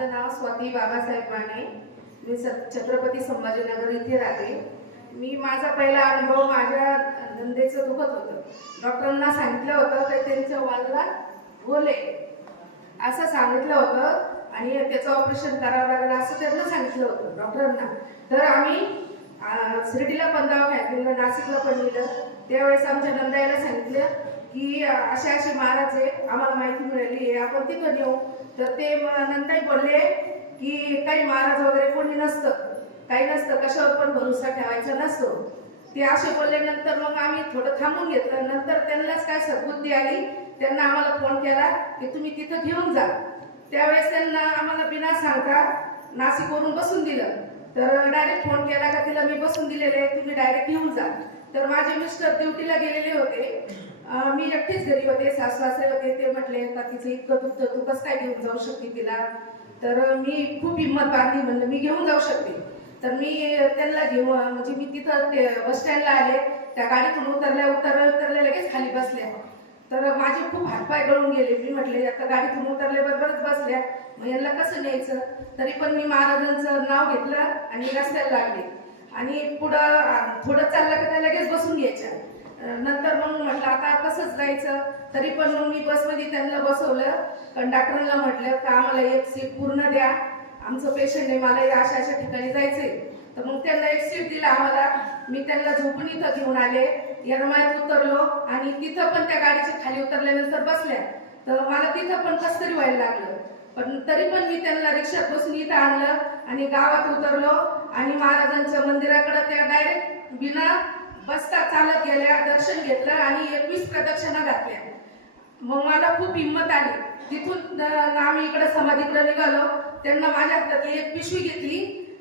माझं नाव स्वाती बाबासाहेब माने. मी छत्रपती संभाजीनगर इथे राहते. मी माझा पहिला अनुभव माझ्या नंदेचं दुखत होतं. डॉक्टरांना सांगितलं होतं की त्यांच्या वालाला गोले असं सांगितलं होतं आणि त्याचं ऑपरेशन करावं लागलं असं त्यांना सांगितलं होतं डॉक्टरांना. तर आम्ही शिर्डीला पण दवाखान्यात नेलं, नाशिकला पण नेलं. त्यावेळेस आमच्या नंदाईला सांगितलं की असे असे महाराज आहे, आम्हाला माहिती मिळाली आहे, आपण तिथं नेऊ. तर ते नंदाई बोलले की काही महाराज वगैरे कोणी नसतं, काही नसतं, कशावर पण भरोसा ठेवायचा नसतो. ते असे बोलल्यानंतर मग आम्ही थोडं थांबून घेतलं. नंतर त्यांनाच काय सद्बुद्धी आली, त्यांना आम्हाला फोन केला की तुम्ही तिथं घेऊन जा. त्यावेळेस त्यांना आम्हाला बिना सांगता नाशिकवरून बसून दिलं. तर डायरेक्ट फोन केला का तिला मी बसून दिलेले, तुम्ही डायरेक्ट घेऊन जा. तर माझे मिस्टर ड्युटीला गेलेले होते, मी एकटीच घरी होते, सासू-सासरे होते. ते म्हटले का तिचं इतकं दुखतं, तू कसं काय घेऊन जाऊ शकते तिला. तर मी खूप हिंमत बांधली, म्हणलं मी घेऊन जाऊ शकते. तर मी त्यांना घेऊन म्हणजे मी तिथं बस स्टँडला आले, त्या गाडीतून उतरल्या लगेच खाली बसल्या. तर माझे खूप हातपाय गळून गेले. मी म्हटले आता गाडीतून उतरले बरोबरच बसल्या, मग यांना कसं न्यायचं. तरी पण मी महाराजांचं नाव घेतलं आणि रस्त्याला लागले आणि पुढं थोडं चाललं की त्या लगेच बसून घ्यायच्या. नंतर मग म्हटलं आता कसंच जायचं. तरी पण मग मी बसमध्ये त्यांना बसवलं. कंडक्टरला म्हटलं का आम्हाला एक सीट पूर्ण द्या, आमचं पेशंट आहे, मला अशा अशा ठिकाणी जायचंय. तर मग त्यांना एक सीट दिला आम्हाला. मी त्यांना झोपून इथं घेऊन आले, येरमाळ्यात उतरलो आणि तिथं पण त्या गाडीच्या खाली उतरल्यानंतर बसल्या. तर मला तिथं पण कसं तरी व्हायला लागलं. पण तरी पण मी त्यांना रिक्षात बसून इथं आणलं आणि गावात उतरलो आणि महाराजांच्या मंदिराकडे त्या डायरेक्ट बिना बसता चालत गेल्या, दर्शन घेतलं आणि 21 प्रदक्षिणा घातल्या. मग मला खूप हिंमत आली. तिथून आम्ही इकडे समाधीकडे निघालो. त्यांना माझ्या हातातली एक पिशवी घेतली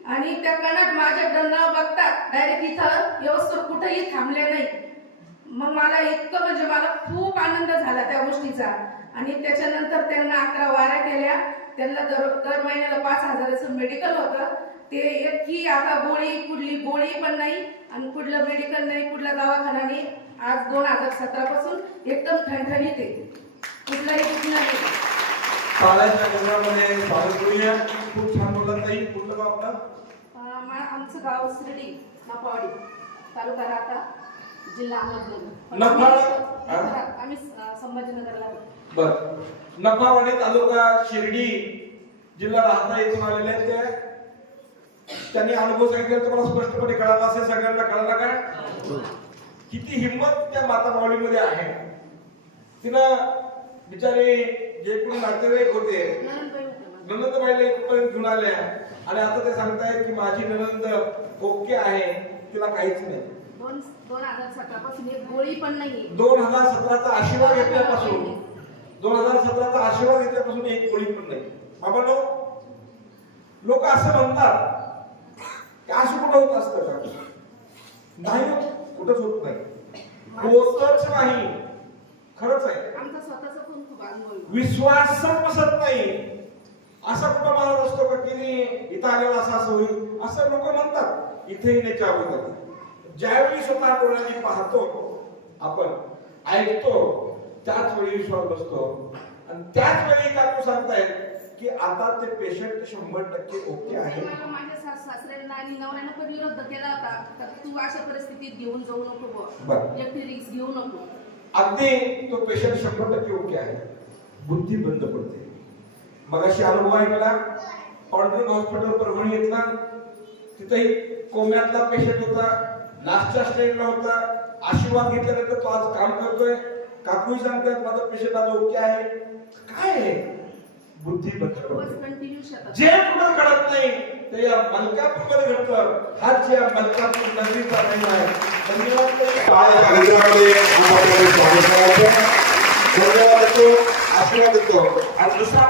आणि त्या कणात माझ्याकडे न बघता डायरेक्ट इथं व्यवस्थित कुठेही थांबले नाही. मग मला इतकं म्हणजे मला खूप आनंद झाला त्या गोष्टीचा. आणि त्याच्यानंतर त्यांना 11 वाऱ्या केल्या. त्यांना दर महिन्याला 5,000चं मेडिकल होतं. ते एक की आता कुठली गोळी पण नाही आणि कुठलं मेडिकल नाही, कुठला दवाखाना नाही. आज 2017 पासून एकदम ठणठणीत आहे, कुठलाही दुखणं नाही. पालाच्या गंगामध्ये स्वागत करूया. खूप छान बोलत नाही. कुठलं गाव आपलं? आमचं गाव शिर्डी, नपावाडी, तालुका राहता, जिल्हा अहमदनगर. आम्ही संभाजीनगरला. बर, नपावाडी तालुका शिर्डी जिल्हा राहता येथून आलेले आहेत. त्यांनी अनुभव सांगितलं तुम्हाला स्पष्टपणे कळाला असेल, सगळ्यांना कळाला काय किती हिंमत त्या माता माऊलीमध्ये आहे. तिनं बिचारे जे कोणी नातेवाईक होते ननंदबाईला इथपर्यंत घेऊन आल्या आणि आता ते सांगतायत की माझी ननंद ओके आहे, तिला काहीच नाही. 2017 पासून एक गोळी पण नाही. 2017चा आशीर्वाद घेतल्यापासून 2017चा आशीर्वाद घेतल्यापासून एक गोळी पण नाही. बाबांनो, लोक असं म्हणतात की असं कुठं होत असतं का? नाही, कुठंच होत नाही, होतच नाही. खरंच आहे. आमचा स्वतःचा पण खूप अनुभव. विश्वास बसत नाही. असा कुठं महाराज असतो का की इथं आलेला असं होईल असं लोक म्हणतात. इथे येण्याच्या अगोदर ज्यावेळी स्वतः डोळ्यांनी पाहतो, आपण ऐकतो, त्याच वेळी विश्वास बसतो. आणि त्याच वेळी काकू सांगतायत की आता ते पेशंट 100% ओके आहे. माझ्या सासऱ्यांना आणि नवऱ्यानं पण विरोध केला होता तर तू अशा परिस्थितीत घेऊन जाऊ नको, एकटी रिस्क घेऊ नको. अगदी तो पेशंट 100% ओके आहे. बुद्धी बंद पडते. मग अशी अनुभव ऐकला. पांडुरंग हॉस्पिटल परभणी घेतला. तिथेही कोम्यातला पेशंट होता, लास्टच्या स्टेजला होता. आशीर्वाद घेतल्यानंतर तो आज काम करतोय. काकूही सांगतात माझा पेशंट आज ओके आहे. काय आहे? बुद्धी बंद पडते. जे कुठं कळत नाही ते या मलकापूरमध्ये घडतं. हाच या मलकापूर नगरीचा महिमा आहे. धन्यवाद. आशीर्वाद देतो. आज दुसरा